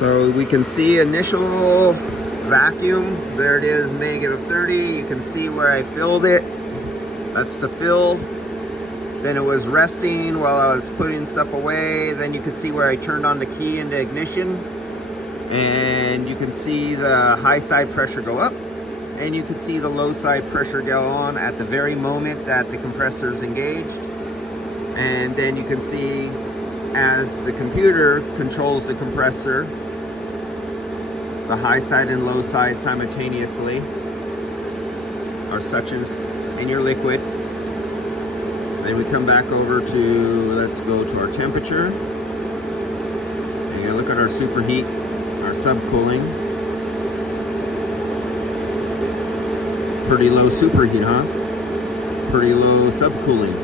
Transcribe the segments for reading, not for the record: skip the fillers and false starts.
So we can see initial vacuum. There it is, -30. You can see where I filled it. That's the fill. Then it was resting while I was putting stuff away. Then you can see where I turned on the key into ignition. And you can see the high side pressure go up. And you can see the low side pressure go on at the very moment that the compressor is engaged. And then you can see as the computer controls the compressor, the high side and low side simultaneously are such in your liquid. Then we come back over to, let's go to our temperature. And you look at our superheat, our subcooling. Pretty low superheat, huh? Pretty low subcooling.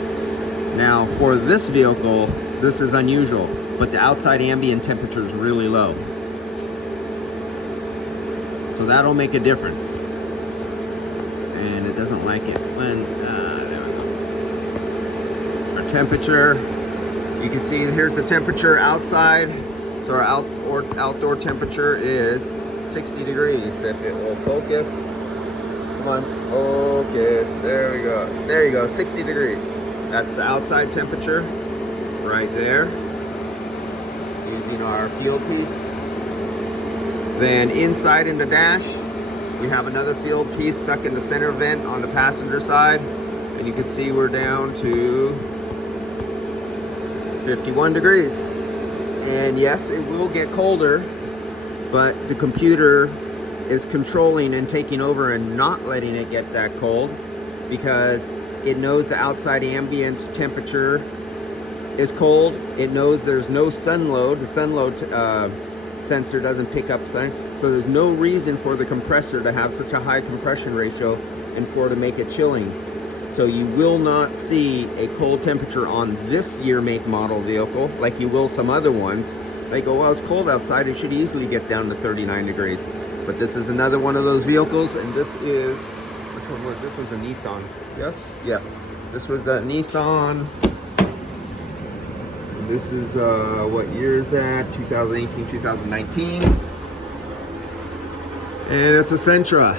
Now for this vehicle, this is unusual, but the outside ambient temperature is really low. So that'll make a difference. And it doesn't like it when, there we go. Our temperature, you can see here's the temperature outside. So our outdoor temperature is 60 degrees. If it will focus, come on, focus, there we go. There you go, 60 degrees. That's the outside temperature right there. Using our Fieldpiece. Then inside in the dash, we have another Fieldpiece stuck in the center vent on the passenger side. And you can see we're down to 51 degrees. And yes, it will get colder, but the computer is controlling and taking over and not letting it get that cold because it knows the outside ambient temperature is cold. It knows there's no sun load. The sun load sensor doesn't pick up sun. So there's no reason for the compressor to have such a high compression ratio and for it to make it chilling. So you will not see a cold temperature on this year make model vehicle like you will some other ones. They go, well, it's cold outside, it should easily get down to 39 degrees. But this is another one of those vehicles, and this is, which one was this? This was the Nissan. Yes? Yes. This was the Nissan. And this is, what year is that? 2018, 2019. And it's a Sentra.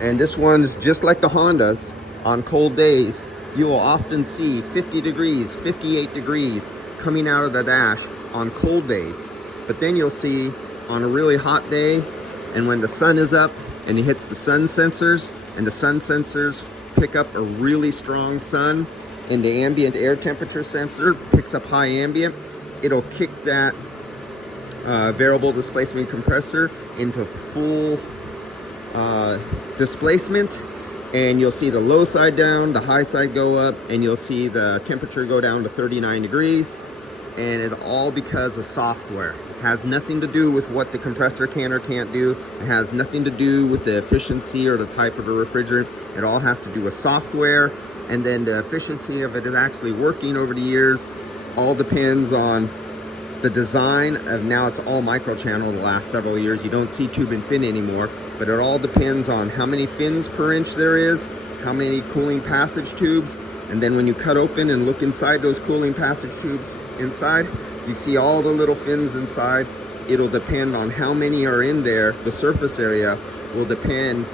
And this one's just like the Hondas. On cold days, you will often see 50 degrees, 58 degrees coming out of the dash on cold days. But then you'll see on a really hot day, and when the sun is up and it hits the sun sensors, and the sun sensors pick up a really strong sun, and the ambient air temperature sensor picks up high ambient, it'll kick that variable displacement compressor into full displacement, and you'll see the low side down, the high side go up, and you'll see the temperature go down to 39 degrees. And it all because of software. It has nothing to do with what the compressor can or can't do. It has nothing to do with the efficiency or the type of a refrigerant. It all has to do with software, and then the efficiency of it is actually working over the years all depends on the design of, now it's all microchannel the last several years. You don't see tube and fin anymore, but it all depends on how many fins per inch there is, how many cooling passage tubes, and then when you cut open and look inside those cooling passage tubes inside, you see all the little fins inside. It'll depend on how many are in there. The surface area will depend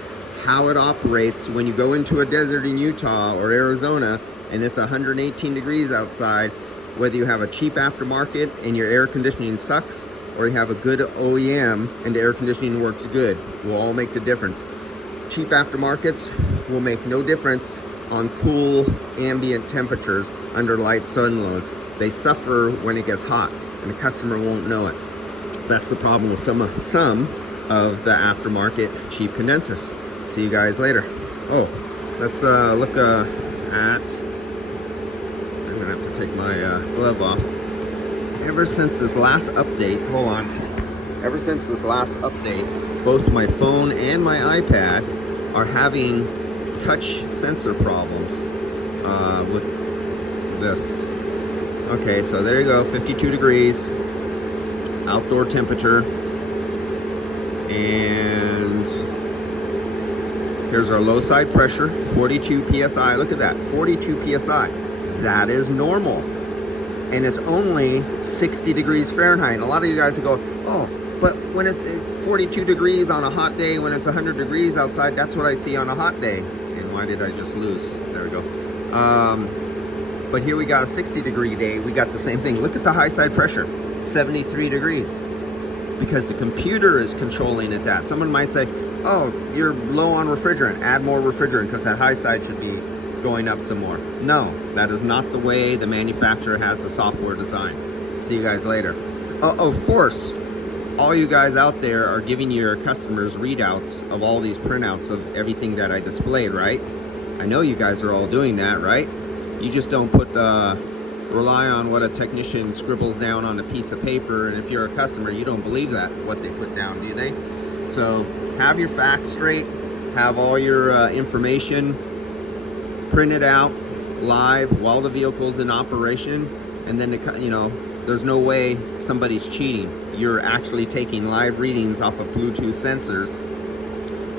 how it operates when you go into a desert in Utah or Arizona and it's 118 degrees outside, whether you have a cheap aftermarket and your air conditioning sucks, or you have a good OEM and the air conditioning works good, will all make the difference. Cheap aftermarkets will make no difference on cool ambient temperatures under light sun loads. They suffer when it gets hot, and the customer won't know it. That's the problem with some of the aftermarket cheap condensers. See you guys later. Oh, let's look at, I'm gonna have to take my glove off. Ever since this last update, hold on. Ever since this last update, both my phone and my iPad are having touch sensor problems with this. Okay, so there you go, 52 degrees, outdoor temperature, and here's our low side pressure, 42 PSI. Look at that, 42 PSI. That is normal. and it's only 60 degrees Fahrenheit. And a lot of you guys will go, oh, but when it's 42 degrees on a hot day, when it's 100 degrees outside, that's what I see on a hot day. And why did I just lose? There we go. But here we got a 60 degree day. We got the same thing. Look at the high side pressure, 73 degrees. Because the computer is controlling it that. Someone might say, oh, you're low on refrigerant. Add more refrigerant because that high side should be going up some more. No, that is not the way the manufacturer has the software designed. See you guys later. Of course, all you guys out there are giving your customers readouts of all these printouts of everything that I displayed, right? I know you guys are all doing that, right? You just don't rely on what a technician scribbles down on a piece of paper, and if you're a customer, you don't believe that, what they put down, do they? So have your facts straight, have all your information printed out live while the vehicle's in operation, and then there's no way somebody's cheating. You're actually taking live readings off of Bluetooth sensors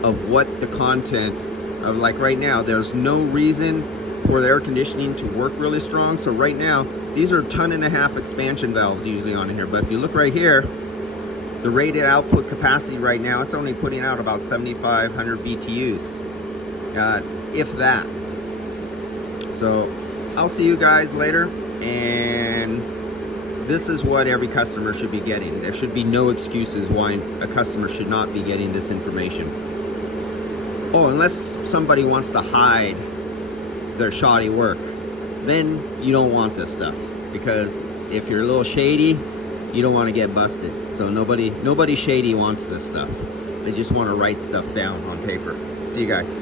of what the content of, like right now, there's no reason for the air conditioning to work really strong. So right now, these are 1.5 ton expansion valves usually on here. But if you look right here, the rated output capacity right now, it's only putting out about 7,500 BTUs, if that. So I'll see you guys later. And this is what every customer should be getting. There should be no excuses why a customer should not be getting this information. Oh, unless somebody wants to hide their shoddy work, then you don't want this stuff, because if you're a little shady, you don't want to get busted. So nobody shady wants this stuff. They just want to write stuff down on paper. See you guys.